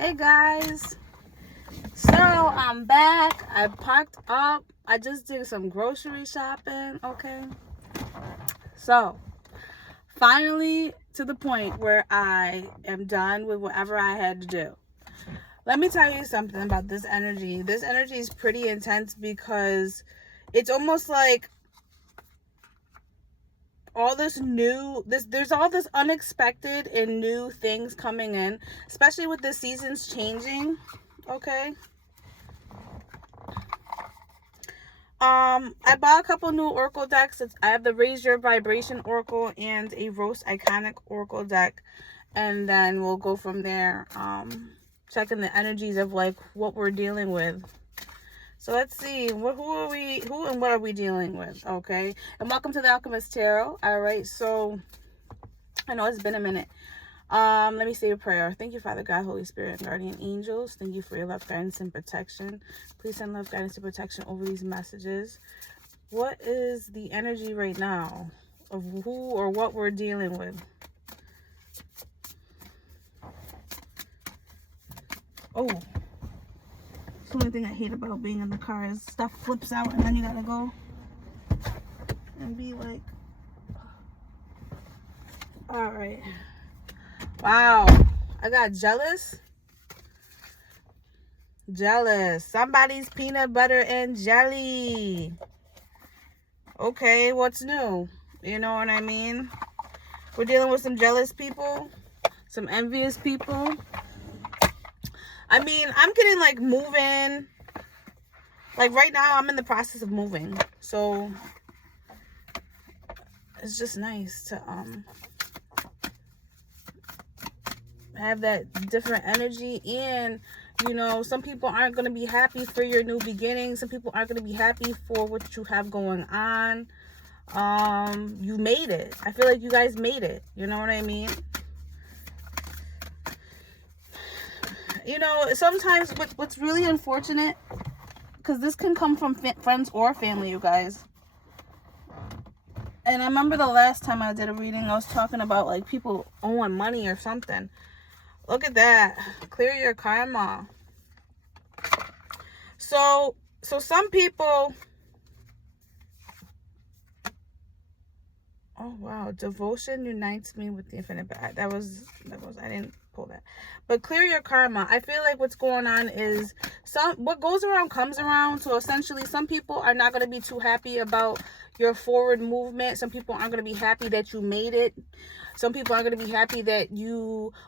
Hey guys, so I'm back. I parked up. I just did some grocery shopping. Okay, so finally to the point where I am done with whatever I had to do. Let me tell you something about this energy. This energy is pretty intense because it's almost like all there's all this unexpected and new things coming in, especially with the seasons changing. Okay, I bought a couple new oracle decks. I have the Raise Your Vibration Oracle and a Rose Iconic Oracle deck, and then we'll go from there, checking the energies of like what we're dealing with. So let's see, who and what are we dealing with? Okay, and welcome to the Alchemist Tarot. All right, so I know it's been a minute. Let me say a prayer. Thank you, Father God, Holy Spirit, and guardian angels. Thank you for your love, guidance, and protection. Please send love, guidance, and protection over these messages. What is the energy right now of who or what we're dealing with? Oh, the only thing I hate about being in the car is stuff flips out and then you gotta go and be like, all right. Wow, I got jealous. Somebody's peanut butter and jelly. Okay, what's new? You know what I mean? We're dealing with some jealous people, some envious people. I mean, I'm getting like moving. Like right now, I'm in the process of moving. So it's just nice to have that different energy. And you know, some people aren't going to be happy for your new beginning. Some people aren't going to be happy for what you have going on. You made it. I feel like you guys made it. You know what I mean? You know, sometimes what's really unfortunate, because this can come from friends or family, you guys. And I remember the last time I did a reading, I was talking about like people owing money or something. Look at that. Clear your karma. So some people... Oh, wow. Devotion unites me with the infinite. That was, I didn't pull that. But clear your karma. I feel like what's going on is what goes around comes around. So essentially, some people are not going to be too happy about your forward movement. Some people aren't going to be happy that you made it. Some people aren't going to be happy that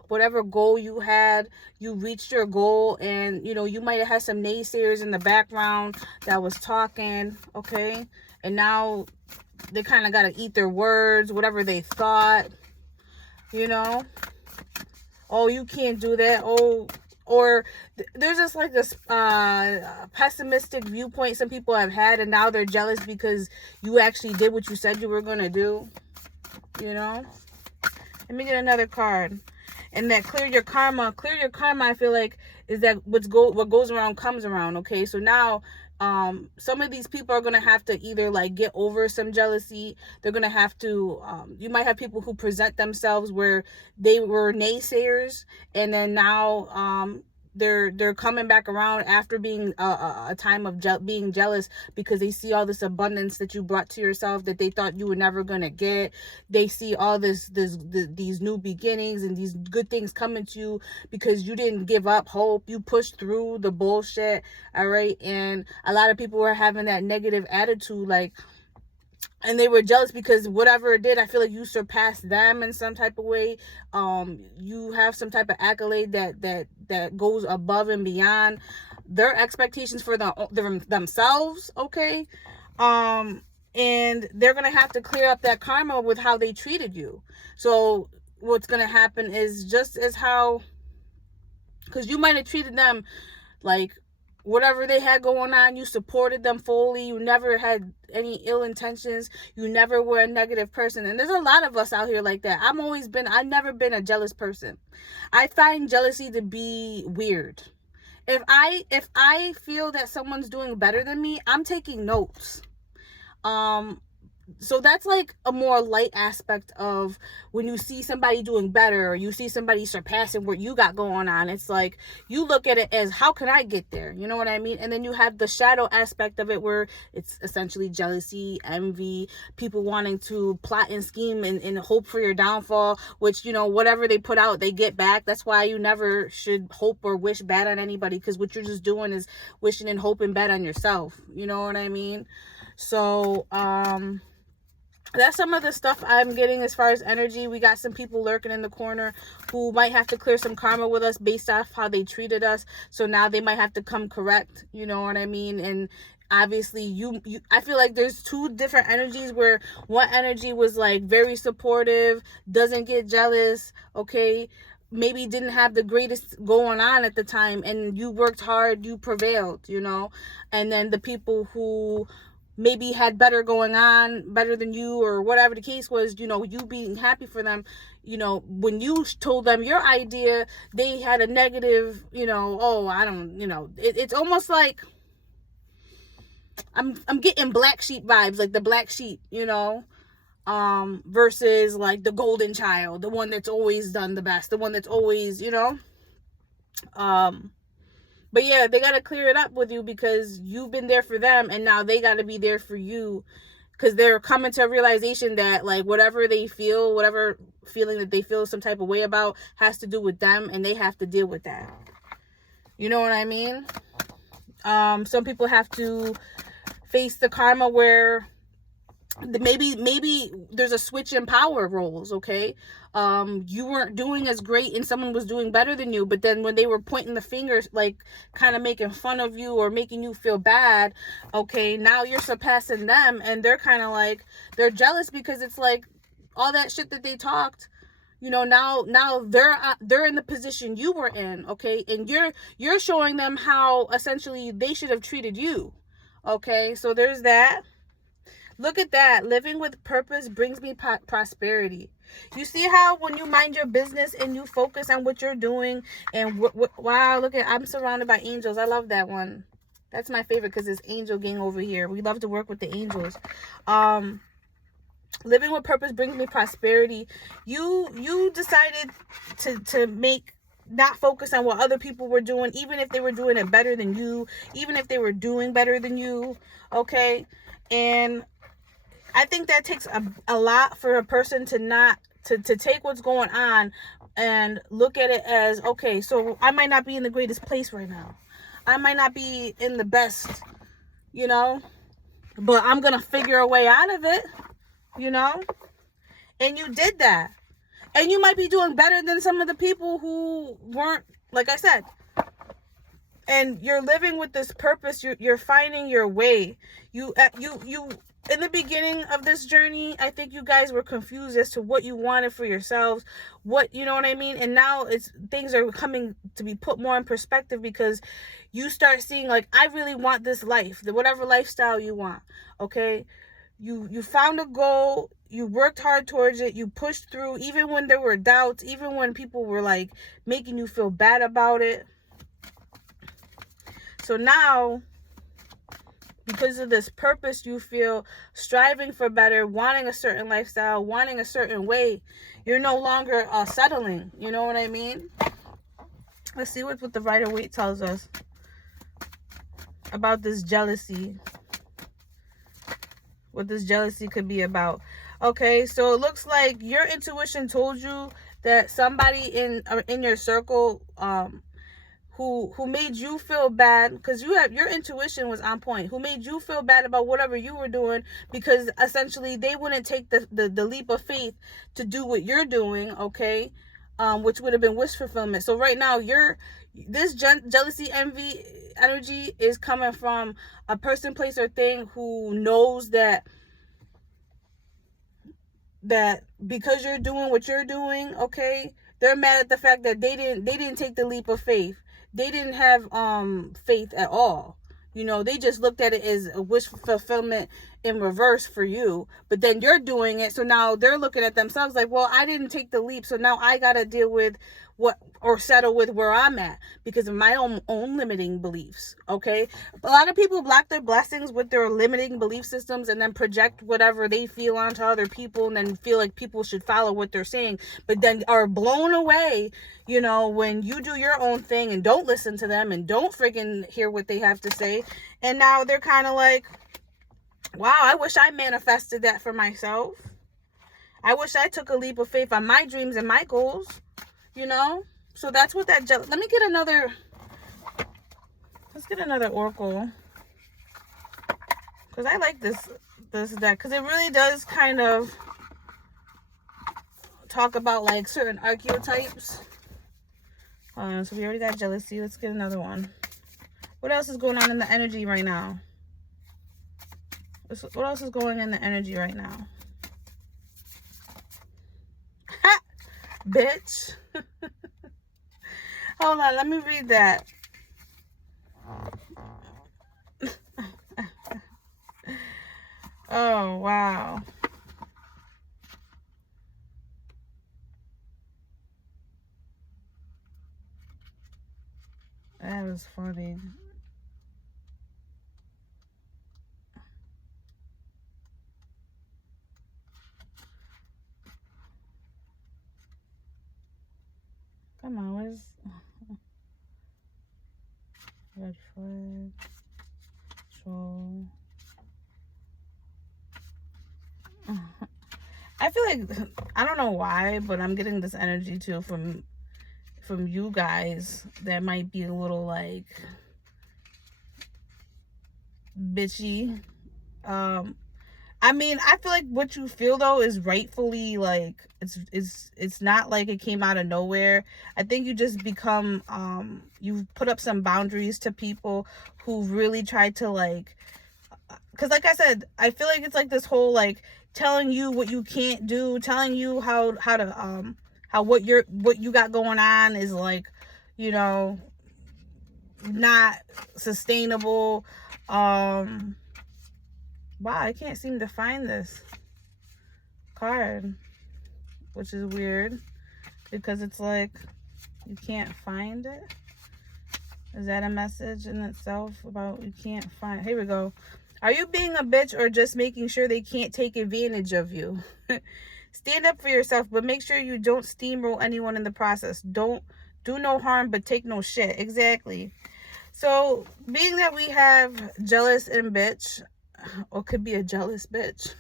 whatever goal you had, you reached your goal. And, you know, you might have had some naysayers in the background that was talking, okay? And now they kind of got to eat their words, whatever they thought, you know? Oh, you can't do that. Oh, or there's just like this pessimistic viewpoint some people have had, and now they're jealous because you actually did what you said you were going to do, you know? Let me get another card. And that clear your karma, I feel like is that what goes around comes around, okay? So now some of these people are going to have to either like get over some jealousy. They're going to have to, you might have people who present themselves where they were naysayers, and then now they're coming back around after being a time of being jealous because they see all this abundance that you brought to yourself that they thought you were never going to get. They see all these new beginnings and these good things coming to you because you didn't give up hope. You pushed through the bullshit. All right. And a lot of people were having that negative attitude, like, and they were jealous because whatever it did, I feel like you surpassed them in some type of way. You have some type of accolade that goes above and beyond their expectations for themselves, okay? And they're going to have to clear up that karma with how they treated you. So what's going to happen is just as how... Because you might have treated them like... Whatever they had going on, you supported them fully. You never had any ill intentions. You never were a negative person. And there's a lot of us out here like that. I've never been a jealous person. I find jealousy to be weird. If I feel that someone's doing better than me, I'm taking notes. So that's like a more light aspect of when you see somebody doing better, or you see somebody surpassing what you got going on. It's like you look at it as, how can I get there? You know what I mean? And then you have the shadow aspect of it, where it's essentially jealousy, envy, people wanting to plot and scheme and hope for your downfall, which, you know, whatever they put out, they get back. That's why you never should hope or wish bad on anybody, because what you're just doing is wishing and hoping bad on yourself. You know what I mean? So, that's some of the stuff I'm getting as far as energy. We got some people lurking in the corner who might have to clear some karma with us based off how they treated us. So now they might have to come correct. You know what I mean? And obviously you I feel like there's two different energies, where one energy was like very supportive, doesn't get jealous, okay, maybe didn't have the greatest going on at the time, and you worked hard, you prevailed, you know. And then the people who maybe had better going on, better than you, or whatever the case was, you know, you being happy for them, you know, when you told them your idea, they had a negative, you know, oh, I don't, you know, it's almost like I'm getting black sheep vibes, like the black sheep, you know, versus like the golden child, the one that's always done the best, the one that's always, you know, but yeah, they got to clear it up with you, because you've been there for them, and now they got to be there for you, because they're coming to a realization that, like, whatever they feel, whatever feeling that they feel some type of way about, has to do with them, and they have to deal with that. You know what I mean? Some people have to face the karma where maybe there's a switch in power roles, okay? You weren't doing as great and someone was doing better than you, but then when they were pointing the fingers, like kind of making fun of you or making you feel bad, okay, now you're surpassing them, and they're kind of like, they're jealous, because it's like all that shit that they talked, you know, now they're in the position you were in, okay, and you're showing them how essentially they should have treated you, okay? So there's that. Look at that. Living with purpose brings me prosperity. You see how when you mind your business and you focus on what you're doing, and wow, look at, I'm surrounded by angels. I love that one. That's my favorite, because it's angel gang over here. We love to work with the angels. Living with purpose brings me prosperity. You decided to make, not focus on what other people were doing, even if they were doing it better than you, even if they were doing better than you, okay? And I think that takes a lot for a person to not to take what's going on and look at it as, okay, so I might not be in the greatest place right now, I might not be in the best, you know, but I'm gonna figure a way out of it, you know. And you did that, and you might be doing better than some of the people who weren't, like I said. And you're living with this purpose. You're finding your way. You in the beginning of this journey, I think you guys were confused as to what you wanted for yourselves, what, you know what I mean? And now things are coming to be put more in perspective, because you start seeing, like, I really want this life, whatever lifestyle you want, okay? You found a goal, you worked hard towards it, you pushed through, even when there were doubts, even when people were like making you feel bad about it. So now, because of this purpose you feel, striving for better, wanting a certain lifestyle, wanting a certain way, you're no longer settling. You know what I mean? Let's see what the Rider-Waite tells us about this jealousy. What this jealousy could be about. Okay, so it looks like your intuition told you that somebody in your circle who made you feel bad, because your intuition was on point, who made you feel bad about whatever you were doing, because essentially they wouldn't take the leap of faith to do what you're doing, okay, which would have been wish fulfillment. So right now this jealousy, envy energy is coming from a person, place, or thing who knows that because you're doing what you're doing, okay, they're mad at the fact that they didn't take the leap of faith. They didn't have faith at all. You know, they just looked at it as a wish fulfillment in reverse for you. But then you're doing it, so now they're looking at themselves like, well, I didn't take the leap, so now I got to deal with or settle with where I'm at because of my own limiting beliefs. Okay, a lot of people block their blessings with their limiting belief systems and then project whatever they feel onto other people, and then feel like people should follow what they're saying, but then are blown away, you know, when you do your own thing and don't listen to them and don't freaking hear what they have to say. And now they're kind of like, wow, I wish I manifested that for myself. I wish I took a leap of faith on my dreams and my goals, you know? So that's what that... Let me get another... Let's get another oracle. Because I like this deck. Because it really does kind of talk about, like, certain archetypes. So we already got jealousy. Let's get another one. What else is going on in the energy right now? What else is going in the energy right now? Ha! Bitch. Hold on, let me read that. Oh, wow. That was funny. Come on, where's red flag? Troll. I feel like, I don't know why, but I'm getting this energy too from you guys that might be a little like bitchy. I mean, I feel like what you feel though is rightfully like it's not like it came out of nowhere. I think you just become you've put up some boundaries to people who really tried to like, because like I said, I feel like it's like this whole like telling you what you can't do, telling you how to how what you got going on is like, you know, not sustainable. Wow, I can't seem to find this card, which is weird because it's like you can't find it. Is that a message in itself about you can't find? Here we go. Are you being a bitch or just making sure they can't take advantage of you? Stand up for yourself, but make sure you don't steamroll anyone in the process. Don't do no harm, but take no shit. Exactly. So being that we have jealous and bitch, or could be a jealous bitch.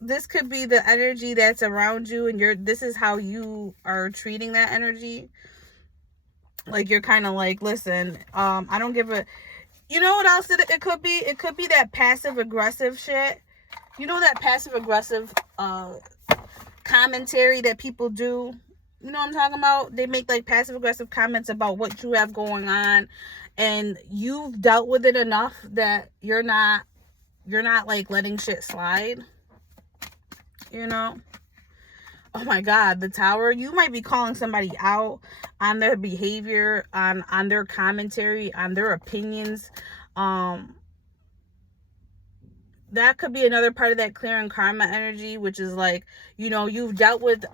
This could be the energy that's around you, and this is how you are treating that energy. Like you're kind of like, listen, I don't give a, you know what else it could be? It could be that passive aggressive shit. You know that passive aggressive commentary that people do? You know what I'm talking about? They make like passive aggressive comments about what you have going on, and you've dealt with it enough that you're not like letting shit slide, you know? Oh my God, the Tower. You might be calling somebody out on their behavior, on their commentary, on their opinions. That could be another part of that clearing karma energy, which is like, you know, you've dealt with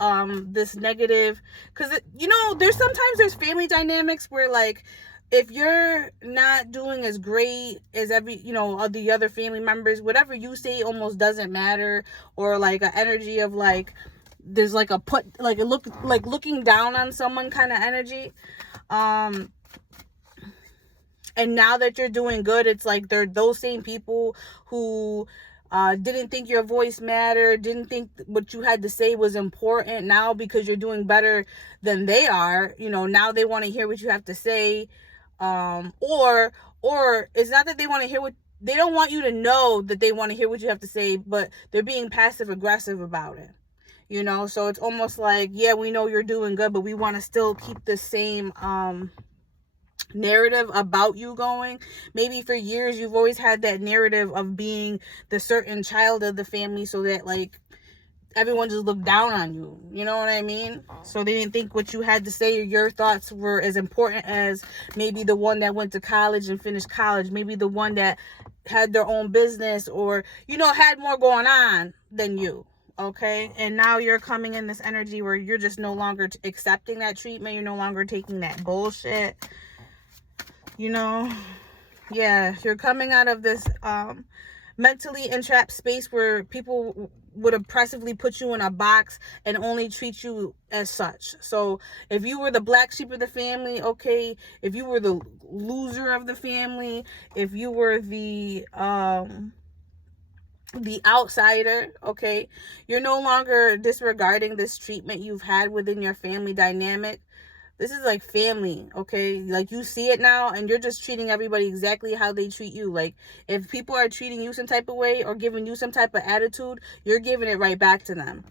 this negative, because you know, there's family dynamics where like, if you're not doing as great as the other family members, whatever you say almost doesn't matter, or like an energy of like, there's like a looking down on someone kind of energy. And now that you're doing good, it's like they're those same people who didn't think your voice mattered, didn't think what you had to say was important. Now, because you're doing better than they are, you know, now they want to hear what you have to say. Or it's not that they want to hear they don't want you to know that they want to hear what you have to say, but they're being passive aggressive about it. You know, so it's almost like, yeah, we know you're doing good, but we want to still keep the same narrative about you going. Maybe for years you've always had that narrative of being the certain child of the family, so that like everyone just looked down on you. You know what I mean? So they didn't think what you had to say or your thoughts were as important as maybe the one that went to college and finished college, maybe the one that had their own business, or, you know, had more going on than you. okay? And now you're coming in this energy where you're just no longer accepting that treatment. You're no longer taking that bullshit, you know? Yeah, you're coming out of this mentally entrapped space where people would oppressively put you in a box and only treat you as such. So if you were the black sheep of the family, okay, if you were the loser of the family, if you were the outsider, okay, you're no longer disregarding this treatment you've had within your family dynamic. This is like family, okay? Like, you see it now, and you're just treating everybody exactly how they treat you. Like, if people are treating you some type of way or giving you some type of attitude, you're giving it right back to them.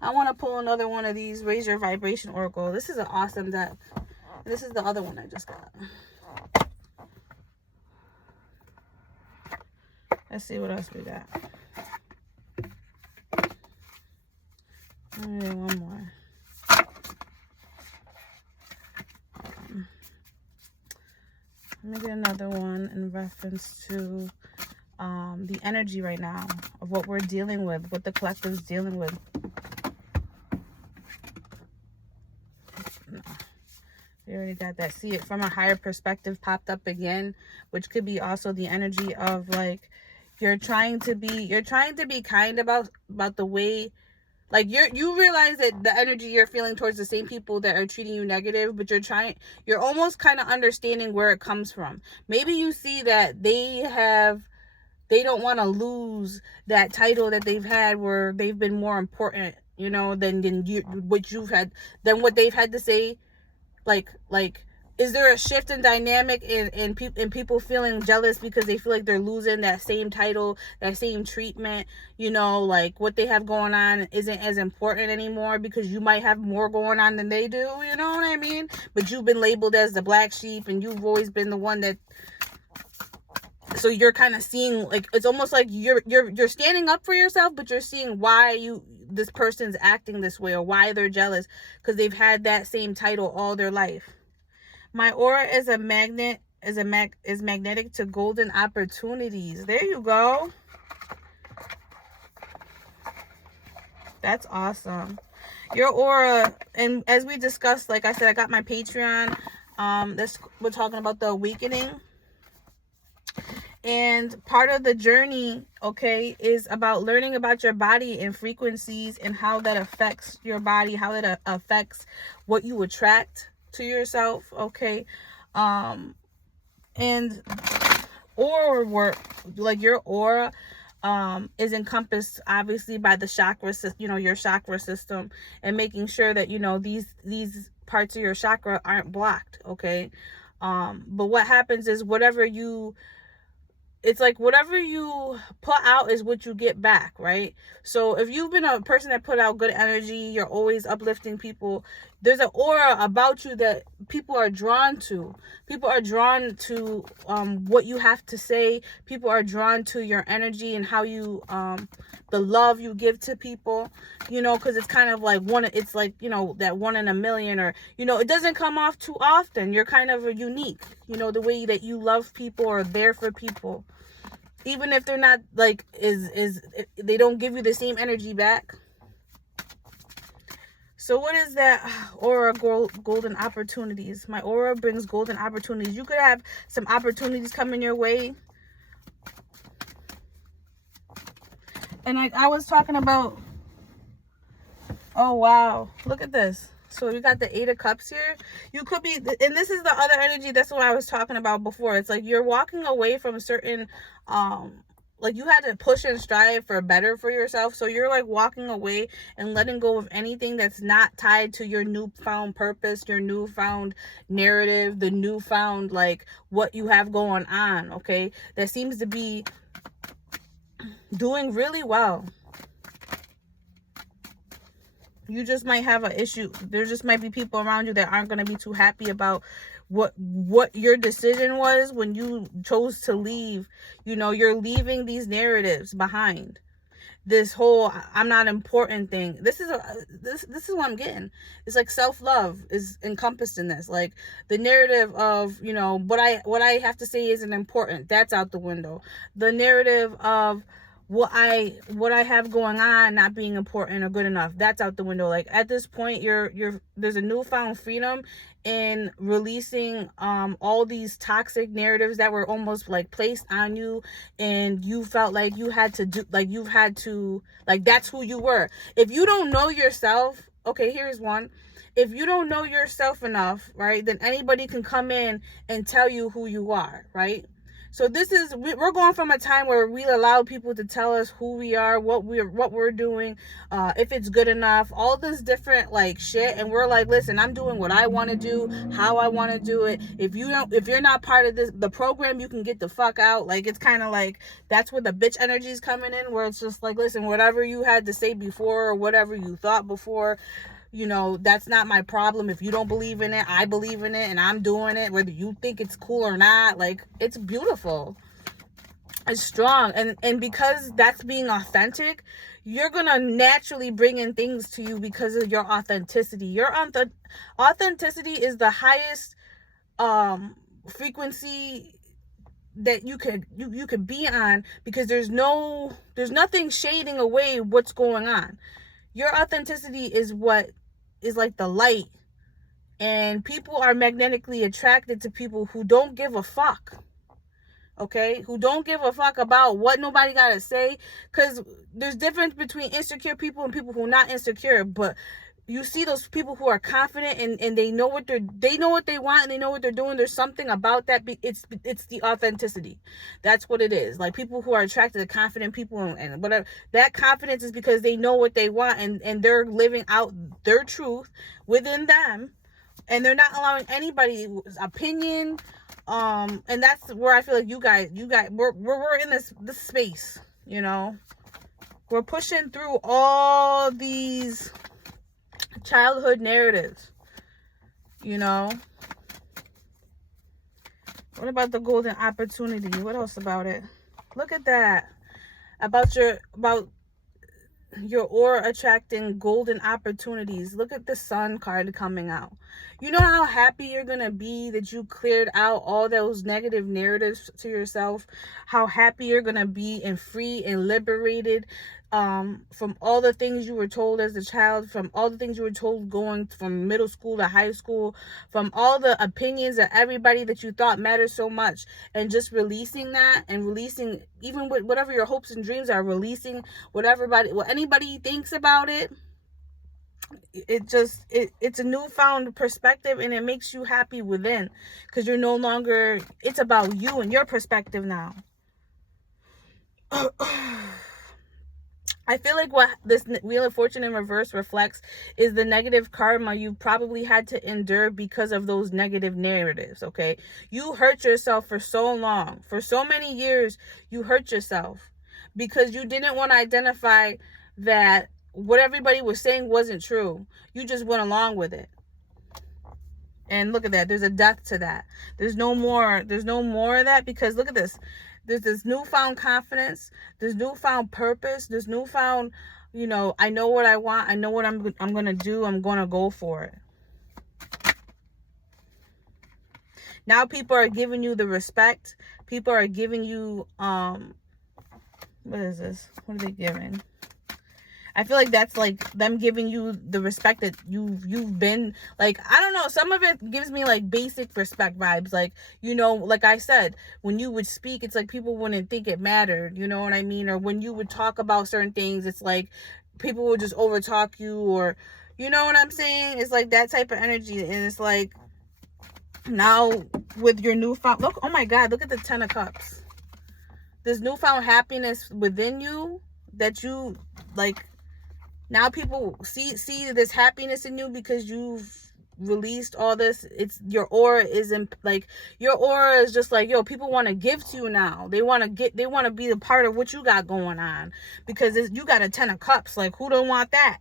I want to pull another one of these Raise Your Vibration Oracle. This is an awesome deck. This is the other one I just got. Let's see what else we got. One more. Let me get another one in reference to the energy right now of what we're dealing with, what the collective's dealing with. No, we already got that. See it from a higher perspective popped up again, which could be also the energy of like you're trying to be kind about the way. Like, you realize that the energy you're feeling towards the same people that are treating you negative, but you're almost kind of understanding where it comes from. Maybe you see that they don't want to lose that title that they've had where they've been more important, you know, than what they've had to say. Like, is there a shift in dynamic in people feeling jealous because they feel like they're losing that same title, that same treatment, you know, like what they have going on isn't as important anymore because you might have more going on than they do, you know what I mean? But you've been labeled as the black sheep and you've always been the one that, so you're kind of seeing, like, it's almost like you're standing up for yourself, but you're seeing why this person's acting this way or why they're jealous because they've had that same title all their life. My aura is a magnet, is magnetic to golden opportunities. There you go. That's awesome. Your aura, and as we discussed, like I said, I got my Patreon. We're talking about the awakening. And part of the journey, okay, is about learning about your body and frequencies and how that affects your body, how that affects what you attract to yourself, okay? And aura work, like your aura is encompassed obviously by the chakra, you know, your chakra system, and making sure that, you know, these parts of your chakra aren't blocked, okay? But what happens is whatever you put out is what you get back, right? So if you've been a person that put out good energy, you're always uplifting people, there's an aura about you that people are drawn to. People are drawn to what you have to say. People are drawn to your energy and how you, the love you give to people, you know, because it's kind of like it's like, you know, that 1 in a million, or, you know, it doesn't come off too often. You're kind of unique, you know, the way that you love people or there for people. Even if they're not like, they don't give you the same energy back. So what is that aura? Golden opportunities. My aura brings golden opportunities. You could have some opportunities coming your way. And I was talking about, oh wow, look at this. So you got the 8 of Cups here. You could be, and this is the other energy, that's what I was talking about before. It's like you're walking away from certain, like you had to push and strive for better for yourself. So you're like walking away and letting go of anything that's not tied to your newfound purpose, your newfound narrative, the newfound, like, what you have going on, okay? That seems to be doing really well. You just might have an issue. There just might be people around you that aren't going to be too happy about what your decision was when you chose to leave. You know, you're leaving these narratives behind. this whole I'm not important thing. This is what I'm getting. It's like self-love is encompassed in this. Like the narrative of, you know, what I have to say isn't important. That's out the window. The narrative of what I have going on not being important or good enough, that's out the window. Like at this point, there's a newfound freedom in releasing all these toxic narratives that were almost like placed on you, and you felt like you had to do, like you had to, like that's who you were. If you don't know yourself, okay, here's one. If you don't know yourself enough, right, then anybody can come in and tell you who you are, right? So we're going from a time where we allow people to tell us who we are, what we're doing, if it's good enough, all this different like shit, and we're like, listen, I'm doing what I want to do, how I want to do it. If you're not part of the program, you can get the fuck out. Like it's kind of like that's where the bitch energy is coming in, where it's just like, listen, whatever you had to say before or whatever you thought before, you know, that's not my problem. If you don't believe in it, I believe in it, and I'm doing it, whether you think it's cool or not. Like, it's beautiful. It's strong. And because that's being authentic, you're going to naturally bring in things to you because of your authenticity. Your authenticity is the highest frequency that you could be on, because there's nothing shading away what's going on. Your authenticity is what is like the light, and people are magnetically attracted to people who don't give a fuck. Okay, who don't give a fuck about what nobody gotta say, because there's difference between insecure people and people who are not insecure. But you see those people who are confident and they know what they want, and they know what they're doing. There's something about that. It's the authenticity. That's what it is. Like people who are attracted to confident people and whatever, that confidence is because they know what they want, and they're living out their truth within them, and they're not allowing anybody's opinion. And that's where I feel like you guys we're in this space, you know. We're pushing through all these childhood narratives, you know. What about the golden opportunity? What else about it? Look at that. About your aura attracting golden opportunities. Look at the sun card coming out. You know how happy you're gonna be that you cleared out all those negative narratives to yourself? How happy you're gonna be and free and liberated from all the things you were told as a child, from all the things you were told going from middle school to high school, from all the opinions of everybody that you thought mattered so much, and just releasing that, and releasing even with whatever your hopes and dreams are, releasing what anybody thinks about it. It's a newfound perspective, and it makes you happy within, because you're no longer, it's about you and your perspective now. I feel like what this Wheel of Fortune in reverse reflects is the negative karma you probably had to endure because of those negative narratives, okay? You hurt yourself for so long. For so many years, you hurt yourself because you didn't want to identify that what everybody was saying wasn't true. You just went along with it. And look at that. There's a death to that. There's no more of that, because look at this. There's this newfound confidence, there's newfound purpose, there's newfound, you know, I know what I want, I know what I'm going to do, I'm going to go for it. Now people are giving you the respect. People are giving you, what is this? What are they giving? I feel like that's like them giving you the respect that you've been, like, I don't know, some of it gives me like basic respect vibes. Like, you know, like I said, when you would speak, it's like people wouldn't think it mattered, you know what I mean? Or when you would talk about certain things, it's like people would just overtalk you, or, you know what I'm saying? It's like that type of energy. And it's like, now with your newfound, look, oh my God, look at the 10 of Cups. This newfound happiness within you that you, like, now people see this happiness in you because you've released all this. It's your aura isn't like, your aura is just like, yo, people want to give to you now. They want to be a part of what you got going on, because you got a 10 of Cups. Like, who don't want that?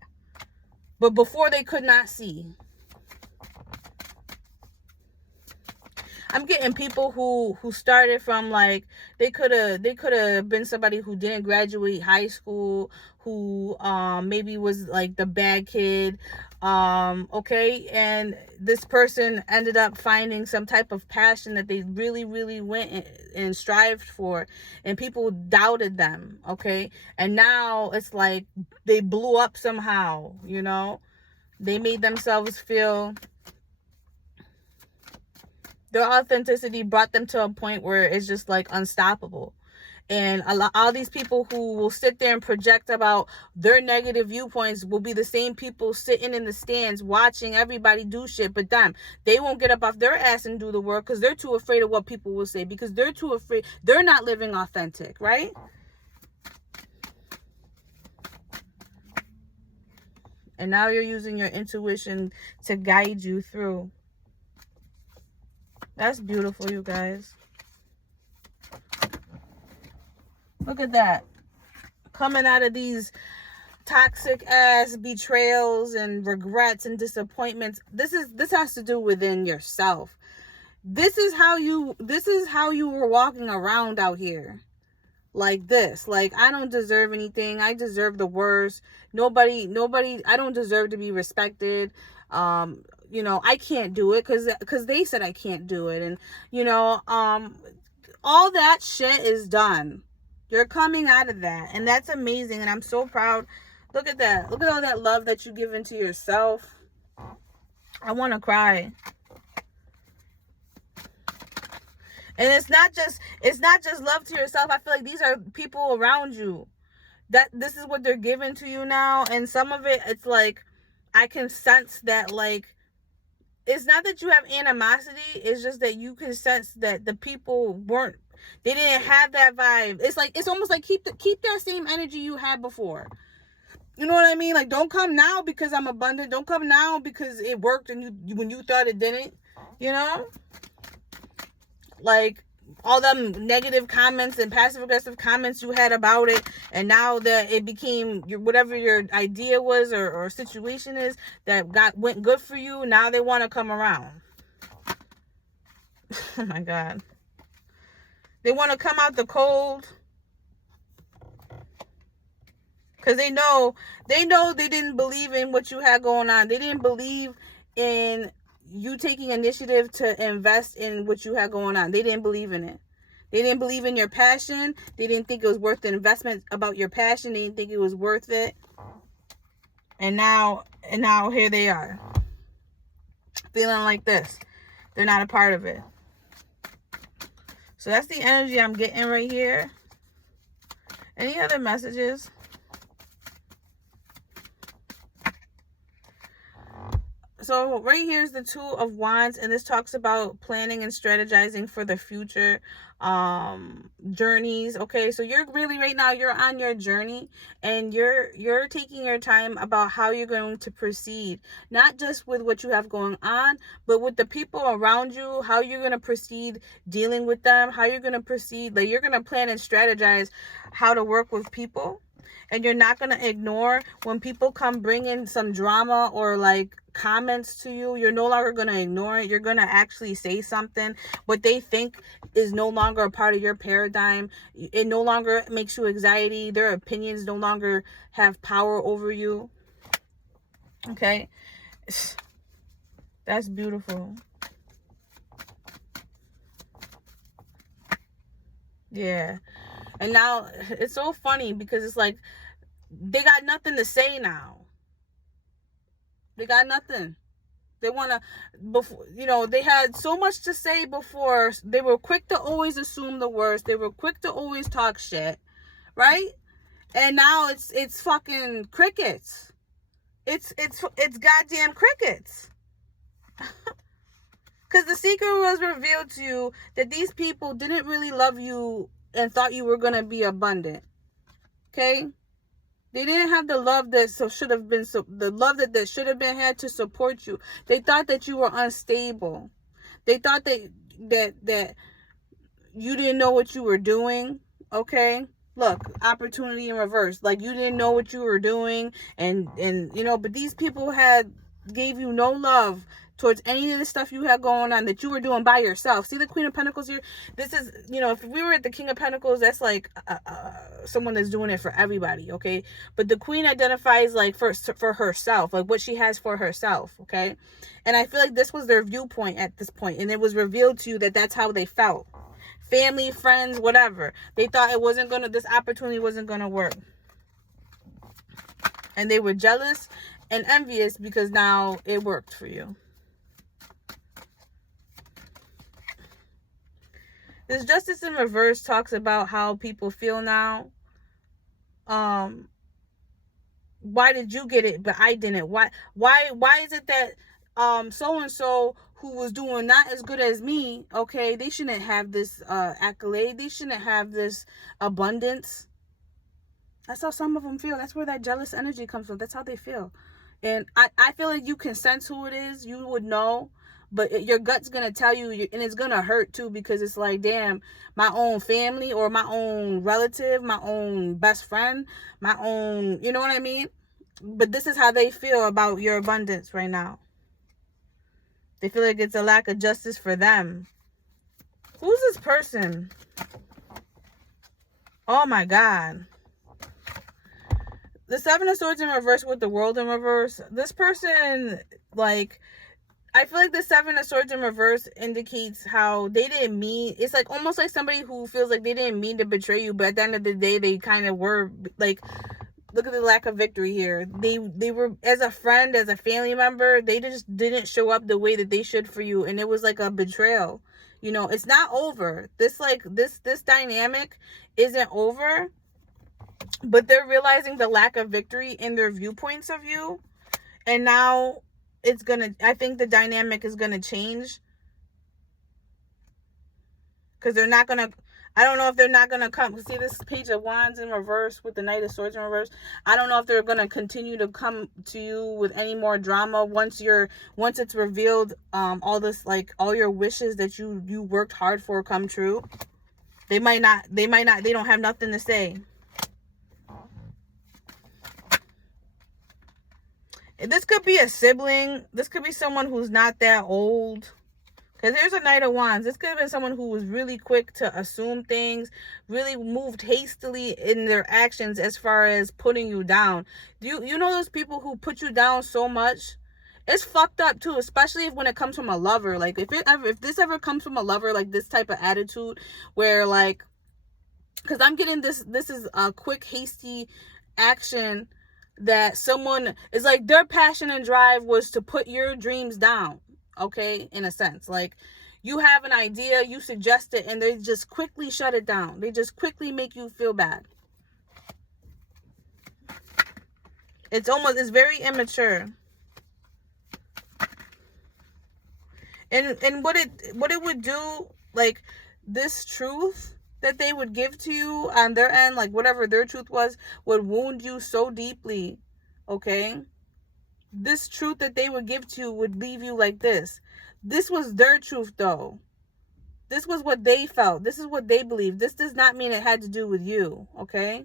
But before, they could not see. I'm getting people who started from, like, they could have been somebody who didn't graduate high school, who maybe was like the bad kid, okay, and this person ended up finding some type of passion that they really, really went and strived for, and people doubted them, okay, and now it's like they blew up somehow, you know. They made themselves feel, their authenticity brought them to a point where it's just like unstoppable. And all these people who will sit there and project about their negative viewpoints will be the same people sitting in the stands watching everybody do shit but them. They won't get up off their ass and do the work because they're too afraid of what people will say, because they're too afraid. They're not living authentic, right? And now you're using your intuition to guide you through. That's beautiful, you guys. Look at that. Coming out of these toxic ass betrayals and regrets and disappointments. This has to do within yourself. This is how you were walking around out here. Like this. Like, I don't deserve anything. I deserve the worst. Nobody, I don't deserve to be respected. You know, I can't do it because they said I can't do it. And, you know, all that shit is done. You're coming out of that. And that's amazing. And I'm so proud. Look at that. Look at all that love that you give into yourself. I want to cry. And it's not just love to yourself. I feel like these are people around you. That this is what they're giving to you now. And some of it, it's like, I can sense that, like, it's not that you have animosity. It's just that you can sense that the people they didn't have that vibe. It's like, it's almost like keep that same energy you had before. You know what I mean? Like, don't come now because I'm abundant. Don't come now because it worked and you when you thought it didn't. You know? Like, all them negative comments and passive aggressive comments you had about it, and now that it became whatever your idea was or situation is that went good for you, now they want to come around. Oh my God. They want to come out the cold because they know they didn't believe in what you had going on. They didn't believe in you taking initiative to invest in what you had going on. They didn't believe in it. They didn't believe in your passion. They didn't think it was worth the investment about your passion. They didn't think it was worth it. And now here they are, feeling like this. They're not a part of it. So that's the energy I'm getting right here. Any other messages? So right here is the Two of Wands, and this talks about planning and strategizing for the future journeys. Okay, so you're really right now, you're on your journey, and you're taking your time about how you're going to proceed, not just with what you have going on, but with the people around you, how you're going to proceed dealing with them, how you're going to proceed. Like, you're going to plan and strategize how to work with people. And you're not going to ignore when people come bring in some drama or like comments to you. You're no longer going to ignore it. You're going to actually say something. What they think is no longer a part of your paradigm. It no longer makes you anxiety. Their opinions no longer have power over you. Okay. That's beautiful. Yeah. And now it's so funny because it's like they got nothing to say now. They got nothing. They want to, before, you know, they had so much to say before. They were quick to always assume the worst. They were quick to always talk shit, right? And now it's fucking crickets. It's goddamn crickets. Because the secret was revealed to you that these people didn't really love you and thought you were going to be abundant. Okay? They didn't have the love that should have been had to support you. They thought that you were unstable. They thought that you didn't know what you were doing. Okay? Look, opportunity in reverse. Like, you didn't know what you were doing, and you know, but these people had gave you no love towards any of the stuff you had going on that you were doing by yourself. See the Queen of Pentacles here? This is, if we were at the King of Pentacles, that's like someone that's doing it for everybody, okay? But the Queen identifies like for herself, like what she has for herself, okay? And I feel like this was their viewpoint at this point, and it was revealed to you that that's how they felt. Family, friends, whatever. They thought this opportunity wasn't gonna work. And they were jealous and envious because now it worked for you. This Justice in Reverse talks about how people feel now. Why did you get it but I didn't? Why is it that so and so who was doing not as good as me, okay, they shouldn't have this accolade, they shouldn't have this abundance? That's how some of them feel. That's where that jealous energy comes from. That's how they feel. And I feel like you can sense who it is. You would know. But your gut's going to tell you, and it's going to hurt too, because it's like, damn, my own family or my own relative, my own best friend, my own, you know what I mean? But this is how they feel about your abundance right now. They feel like it's a lack of justice for them. Who's this person? Oh my God. The Seven of Swords in reverse with the World in reverse. This person, like, I feel like the Seven of Swords in reverse indicates how they didn't mean, it's like almost like somebody who feels like they didn't mean to betray you, but at the end of the day, they kind of were. Like, look at the lack of victory here. They were, as a friend, as a family member, they just didn't show up the way that they should for you, and it was like a betrayal. It's not over. This dynamic isn't over, but they're realizing the lack of victory in their viewpoints of you, and now I think the dynamic is gonna change, because they're not gonna, I don't know if they're not gonna come. See this Page of Wands in reverse with the Knight of Swords in reverse. I don't know if they're gonna continue to come to you with any more drama once it's revealed, all this, like, all your wishes that you worked hard for come true. They might not, they don't have nothing to say. This could be a sibling. This could be someone who's not that old. Because here's a Knight of Wands. This could have been someone who was really quick to assume things, really moved hastily in their actions as far as putting you down. You know those people who put you down so much? It's fucked up too, especially when it comes from a lover. Like, if this ever comes from a lover, like this type of attitude where, like, because I'm getting this is a quick, hasty action that someone is like, their passion and drive was to put your dreams down, okay, in a sense. Like, you have an idea, you suggest it, and they just quickly shut it down. They just quickly make you feel bad. It's very immature. And what it would do, like, this truth that they would give to you on their end, like whatever their truth was, would wound you so deeply, okay? This truth that they would give to you would leave you like this. This was their truth, though. This was what they felt. This is what they believed. This does not mean it had to do with you, okay?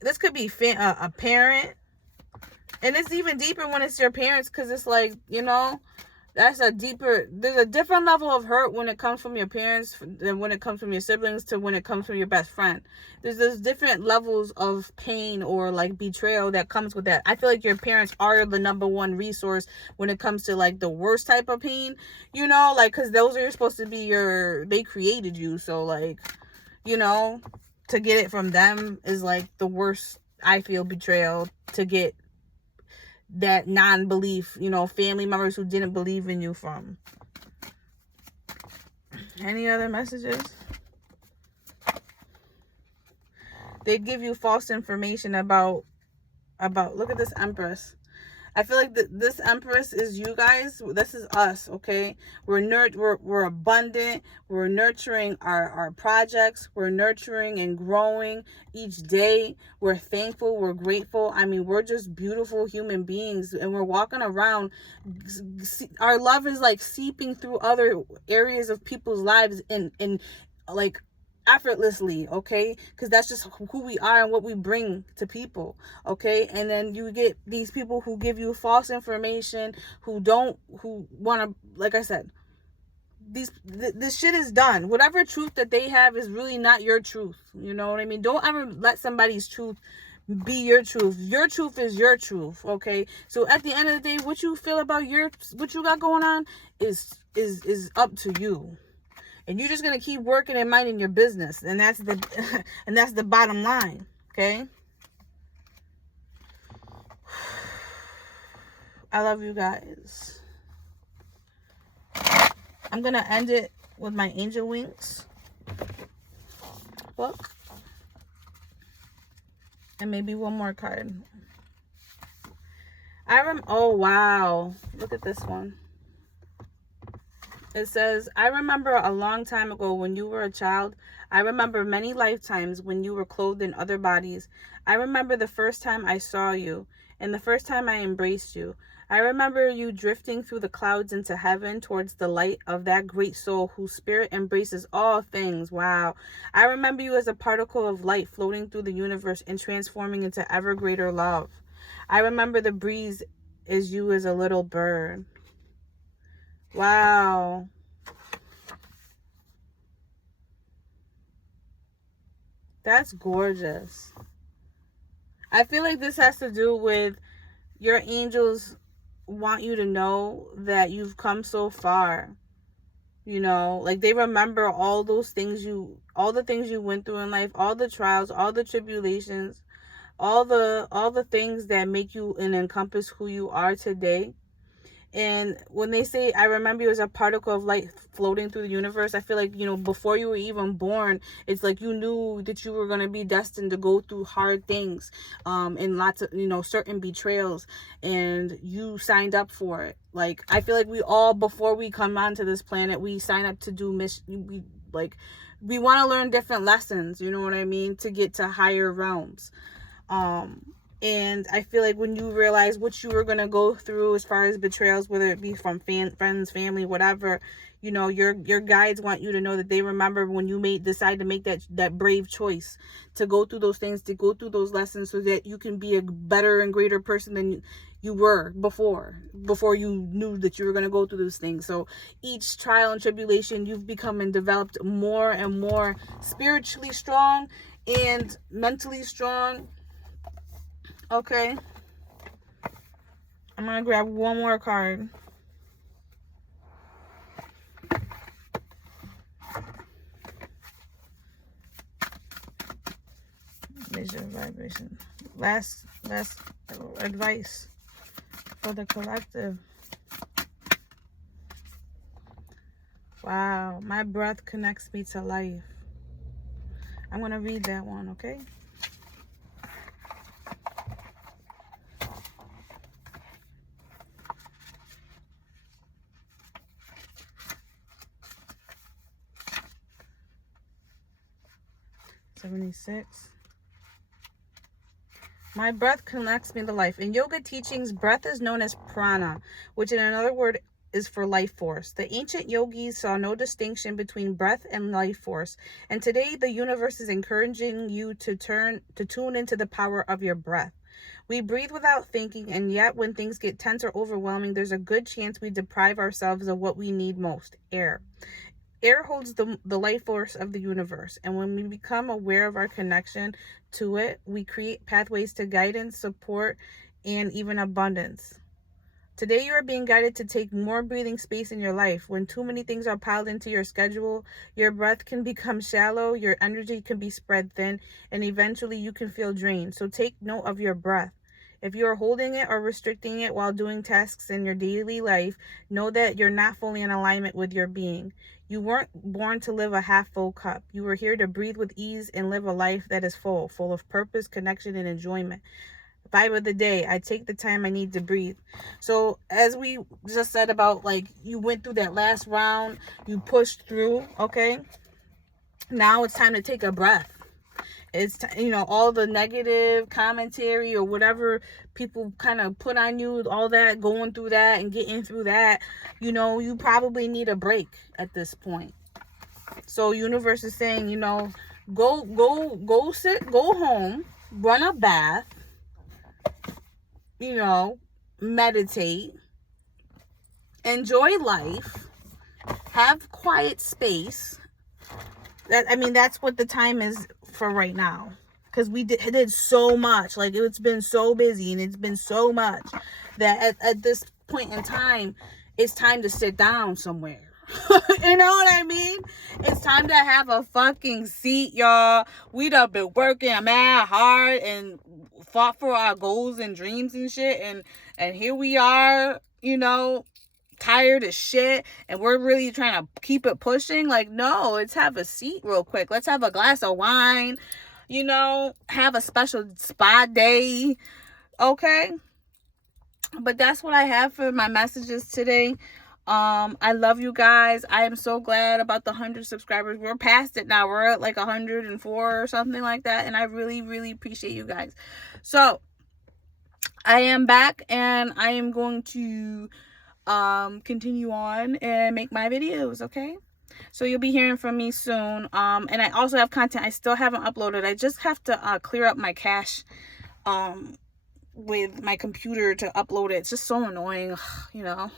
This could be a parent. And it's even deeper when it's your parents, because it's like, there's a different level of hurt when it comes from your parents than when it comes from your siblings to when it comes from your best friend. There's different levels of pain or, like, betrayal that comes with that. I feel like your parents are the number one resource when it comes to, like, the worst type of pain, like, because those are supposed to be they created you. So, like, to get it from them is, like, the worst, I feel, betrayal, to get that non-belief, family members who didn't believe in you from. Any other messages? They give you false information about, look at this Empress. I feel like this Empress is you guys. This is us, okay? We're abundant. We're nurturing our projects. We're nurturing and growing each day. We're thankful. We're grateful. I mean, we're just beautiful human beings, and we're walking around. Our love is like seeping through other areas of people's lives, and like effortlessly, okay? Because that's just who we are and what we bring to people, okay? And then you get these people who give you false information, who want to, like I said, this shit is done. Whatever truth that they have is really not your truth. You know what I mean? Don't ever let somebody's truth be your truth. Your truth is your truth, okay? So at the end of the day, what you feel about what you got going on is up to you. And you're just gonna keep working and minding your business, and that's the and that's the bottom line, okay? I love you guys. I'm gonna end it with my angel wings book, and maybe one more card. Oh wow, look at this one. It says, I remember a long time ago when you were a child. I remember many lifetimes when you were clothed in other bodies. I remember the first time I saw you and the first time I embraced you. I remember you drifting through the clouds into heaven towards the light of that great soul whose spirit embraces all things. Wow. I remember you as a particle of light floating through the universe and transforming into ever greater love. I remember the breeze as you as a little bird. Wow. That's gorgeous. I feel like this has to do with your angels want you to know that you've come so far. You know, like they remember all the things you went through in life, all the trials, all the tribulations, all the things that make you and encompass who you are today. And when they say, I remember you as a particle of light floating through the universe, I feel like, you know, before you were even born, it's like you knew that you were going to be destined to go through hard things, and lots of, you know, certain betrayals, and you signed up for it. Like, I feel like we all, before we come onto this planet, we sign up to do we want to learn different lessons, you know what I mean, to get to higher realms. And I feel like when you realize what you were going to go through as far as betrayals, whether it be from friends, family, whatever, you know, your guides want you to know that they remember when you decide to make that brave choice to go through those things, to go through those lessons so that you can be a better and greater person than you were before you knew that you were going to go through those things. So each trial and tribulation, you've become and developed more and more spiritually strong and mentally strong. Okay, I'm gonna grab one more card. Vision, vibration. Last advice for the collective. Wow, my breath connects me to life. I'm gonna read that one, okay? My breath connects me to life. In yoga teachings, breath is known as prana, which in another word is for life force. The ancient yogis saw no distinction between breath and life force, and today the universe is encouraging you to tune into the power of your breath. We breathe without thinking, and yet when things get tense or overwhelming, there's a good chance we deprive ourselves of what we need most, air. Air holds the life force of the universe, and when we become aware of our connection to it, we create pathways to guidance, support, and even abundance. Today, you are being guided to take more breathing space in your life. When too many things are piled into your schedule, your breath can become shallow, your energy can be spread thin, and eventually you can feel drained. So take note of your breath. If you are holding it or restricting it while doing tasks in your daily life, know that you're not fully in alignment with your being. You weren't born to live a half-full cup. You were here to breathe with ease and live a life that is full of purpose, connection, and enjoyment. Vibe of the day, I take the time I need to breathe. So as we just said about, like, you went through that last round, you pushed through, okay? Now it's time to take a breath. It's, you know, all the negative commentary or whatever people kind of put on you, all that, going through that and getting through that, you know, you probably need a break at this point. So universe is saying, you know, go home, run a bath, you know, meditate, enjoy life, have quiet space. That's what the time is for right now. Because we did so much. Like, it's been so busy and it's been so much that at this point in time, it's time to sit down somewhere. You know what I mean? It's time to have a fucking seat, y'all. We done been working mad hard and fought for our goals and dreams and shit. And here we are, you know, tired as shit, and we're really trying to keep it pushing. Like, no, let's have a seat real quick. Let's have a glass of wine, you know, have a special spa day. Okay? But that's what I have for my messages today. I love you guys. I am so glad about the 100 subscribers. We're past it now. We're at like 104 or something like that, and I really, really appreciate you guys. So I am back, and I am going to continue on and make my videos. Okay, so you'll be hearing from me soon. And I also have content I still haven't uploaded. I just have to clear up my cache with my computer to upload it. It's just so annoying, you know.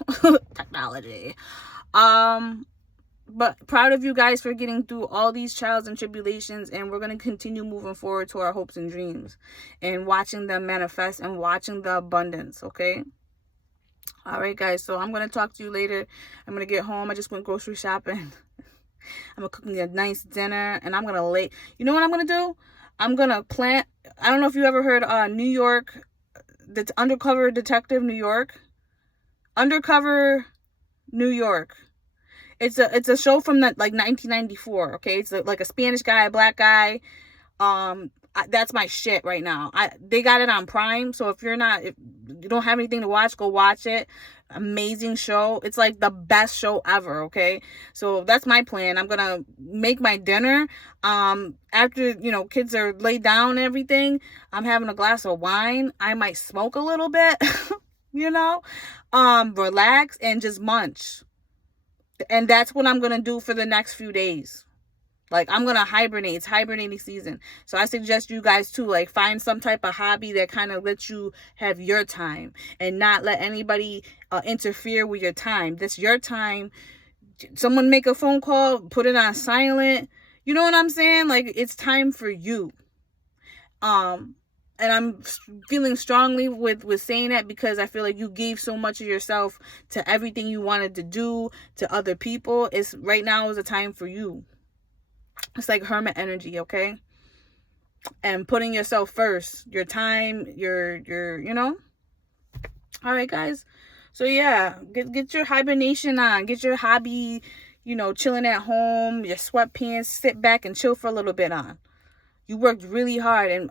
Technology. But proud of you guys for getting through all these trials and tribulations, and we're going to continue moving forward to our hopes and dreams and watching them manifest and watching the abundance. Okay, all right guys, so I'm going to talk to you later. I'm going to get home. I just went grocery shopping. I'm going to cook me a nice dinner, and I'm going to lay. You know what I'm going to do? I'm going to plant. I don't know if you ever heard New York, the Undercover Detective New York. Undercover New York. It's a show from like 1994. Okay, it's like a Spanish guy, a black guy. That's my shit right now. They got it on Prime, so if you don't have anything to watch, go watch it. Amazing show. It's like the best show ever. Okay, so that's my plan. I'm gonna make my dinner. After, you know, kids are laid down and everything, I'm having a glass of wine. I might smoke a little bit. You know, relax and just munch. And that's what I'm gonna do for the next few days. Like, I'm gonna hibernate. It's hibernating season. So I suggest you guys too, like, find some type of hobby that kind of lets you have your time and not let anybody interfere with your time. This your time. Someone make a phone call, put it on silent. You know what I'm saying? Like, it's time for you. And I'm feeling strongly with saying that, because I feel like you gave so much of yourself to everything you wanted to do to other people. Right now is a time for you. It's like hermit energy, okay? And putting yourself first, your time, your you know. All right, guys. So yeah, get your hibernation on, get your hobby, you know, chilling at home, your sweatpants, sit back and chill for a little bit on. You worked really hard, and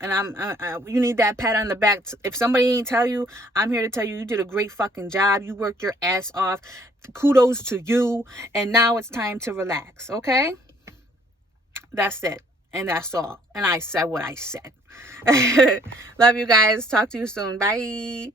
you need that pat on the back. If somebody ain't tell you, I'm here to tell you, you did a great fucking job. You worked your ass off. Kudos to you. And now it's time to relax, okay? That's it. And that's all. And I said what I said. Love you guys. Talk to you soon. Bye.